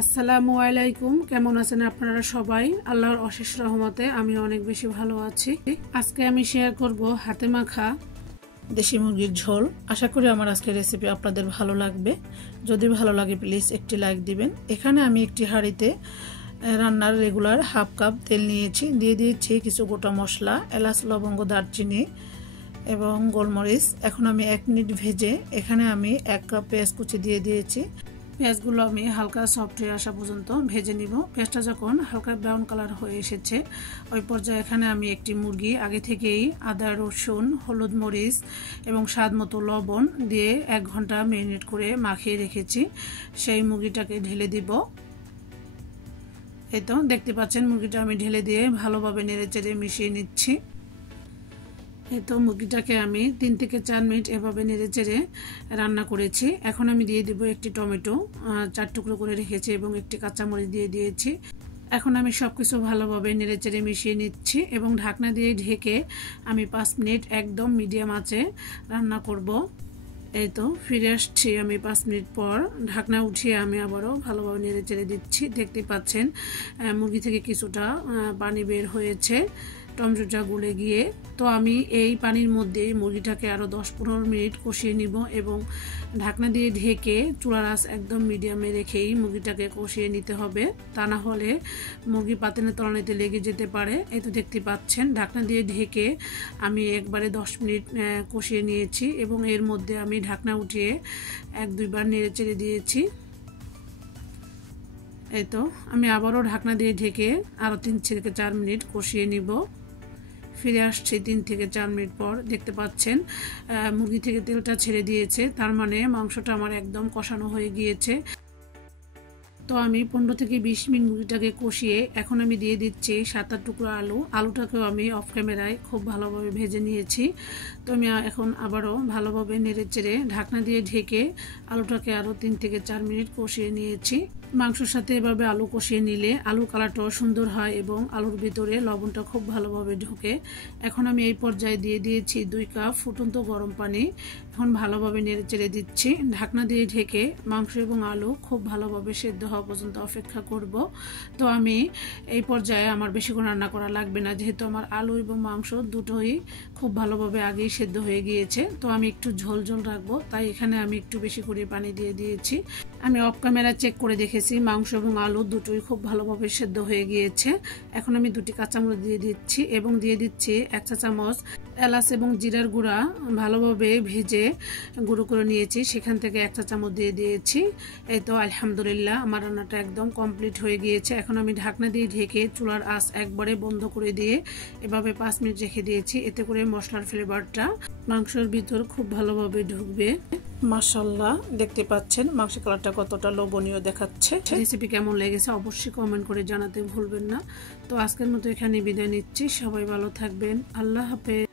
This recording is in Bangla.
আসসালামু আলাইকুম। কেমন আছেন আপনারা সবাই? আল্লাহর অশেষ রহমতে আমি অনেক বেশি ভালো আছি। আজকে আমি শেয়ার করব হাতে মাখা দেশি মুরগির ঝোল। আশা করি আমার আজকের রেসিপি আপনাদের ভালো লাগবে। যদি ভালো লাগে প্লিজ একটি লাইক দিবেন। এখানে আমি একটি হাঁড়িতে রান্নার রেগুলার হাফ কাপ তেল নিয়েছি, দিয়ে দিয়েছি কিছু গোটা মশলা, এলাচ, লবঙ্গ, দারচিনি এবং গোলমরিচ। এখন আমি 1 মিনিট ভেজে এখানে আমি 1 কাপ পেঁয়াজ কুচি দিয়ে দিয়েছি। পেঁয়াজগুলো আমি হালকা সফট হয়ে আসা পর্যন্ত ভেজে নিব। পেঁয়াজটা যখন হালকা ব্রাউন কালার হয়ে এসেছে ওই পর্যায়ে এখানে আমি একটি মুরগি আগে থেকেই আদা, রসুন, হলুদ, মরিচ এবং স্বাদ মতো লবণ দিয়ে 1 ঘন্টা ম্যারিনেট করে মাখিয়ে রেখেছি। সেই মুরগিটাকে ঢেলে দিব। এই তো দেখতে পাচ্ছেন মুরগিটা আমি ঢেলে দিয়ে ভালোভাবে নেড়েচেড়ে মিশিয়ে নিচ্ছি। এই তো মুরগিটাকে আমি 3 থেকে 4 মিনিট এভাবে নেড়েচেড়ে রান্না করেছি। এখন আমি দিয়ে দিব একটি টমেটো 4 টুকরো করে রেখেছি এবং একটি কাঁচামরিচ দিয়ে দিয়েছি। এখন আমি সবকিছু ভালোভাবে নেড়েচেড়ে মিশিয়ে নিচ্ছি এবং ঢাকনা দিয়ে ঢেকে আমি 5 মিনিট একদম মিডিয়াম আঁচে রান্না করব। এই তো ফিরে আসছি আমি 5 মিনিট পর। ঢাকনা উঠিয়ে আমি আবারও ভালোভাবে নেড়েচেড়ে দিচ্ছি। দেখতে পাচ্ছেন মুরগি থেকে কিছুটা পানি বের হয়েছে, টমেটোটা গলে গিয়ে। তো আমি এই পানির মধ্যে মুরগিটাকে আরও 10-15 মিনিট কষিয়ে নিব এবং ঢাকনা দিয়ে ঢেকে চুলার আঁচ একদম মিডিয়ামে রেখেই মুরগিটাকে কষিয়ে নিতে হবে, তা না হলে মুরগি পাতিলের তলানিতে লেগে যেতে পারে। এই তো দেখতে পাচ্ছেন ঢাকনা দিয়ে ঢেকে আমি একবারে 10 মিনিট কষিয়ে নিয়েছি এবং এর মধ্যে আমি ঢাকনা উঠিয়ে 1-2 বার নেড়ে চেড়ে দিয়েছি। এই তো আমি আবারও ঢাকনা দিয়ে ঢেকে আরও 3 থেকে 4 মিনিট কষিয়ে নিব। ফিরে আসছি 3 থেকে 4 মিনিট পর। দেখতে পাচ্ছেন মুরগি থেকে তেলটা ছেড়ে দিয়েছে, তার মানে মাংসটা আমার একদম কষানো হয়ে গিয়েছে। তো আমি 15 থেকে 20 মিনিট মুরগিটাকে কষিয়ে এখন আমি দিয়ে দিচ্ছি 7-8 টুকরো আলু। আলুটাকেও আমি অফ ক্যামেরায় খুব ভালোভাবে ভেজে নিয়েছি। তো আমি এখন আবারও ভালোভাবে নেড়েচেড়ে ঢাকনা দিয়ে ঢেকে আলুটাকে আরও 3 থেকে 4 মিনিট কষিয়ে নিয়েছি। মাংসের সাথে এভাবে আলু কষিয়ে নিলে আলুর কালারটাও সুন্দর হয় এবং আলুর ভিতরে লবণটা খুব ভালোভাবে ঢোকে। এখন আমি এই পর্যায়ে দিয়ে দিয়েছি 2 কাপ ফুটন্ত গরম পানি। এখন ভালোভাবে নেড়েচেড়ে দিচ্ছি। ঢাকনা দিয়ে ঢেকে মাংস এবং আলু খুব ভালোভাবে সেদ্ধ হওয়া পর্যন্ত অপেক্ষা করব। তো আমি এই পর্যায়ে আমার বেশিক্ষণ রান্না করা লাগবে না, যেহেতু আমার আলু এবং মাংস দুটোই খুব ভালোভাবে আগেই সেদ্ধ হয়ে গিয়েছে। তো আমি একটু ঝোল ঝোল রাখবো, তাই এখানে আমি একটু বেশি করে পানি দিয়ে দিয়েছি। আমি অফ ক্যামেরা চেক করে দেখেছি মাংস এবং আলু দুটোই খুব ভালোভাবে সেদ্ধ হয়ে গিয়েছে। এখন আমি 2টি কাঁচামরিচ দিয়ে দিচ্ছি এবং দিয়ে দিচ্ছি 1 চা চামচ এলাচ এবং জিরার গুঁড়া ভালোভাবে ভেজে গুঁড়ো করে নিয়েছি, সেখান থেকে 1 চা চামচ দিয়ে দিয়েছি। এই তো আলহামদুলিল্লাহ আমার রান্নাটা একদম কমপ্লিট হয়ে গিয়েছে। এখন আমি ঢাকনা দিয়ে ঢেকে চুলার আঁচ একবারে বন্ধ করে দিয়ে এভাবে 5 মিনিট রেখে দিয়েছি। এতে করে মশলার ফ্লেভারটা মাংসের ভিতর খুব ভালোভাবে ঢুকবে। মাশাআল্লাহ, দেখতে পাচ্ছেন মাংসের কালারটা কতটা লোভনীয় দেখাচ্ছে। রেসিপি কেমন লেগেছে অবশ্যই কমেন্ট করে জানাতে ভুলবেন না। তো আজকের মতো এখানে বিদায় নিচ্ছি। সবাই ভালো থাকবেন। আল্লাহ হাফেজ।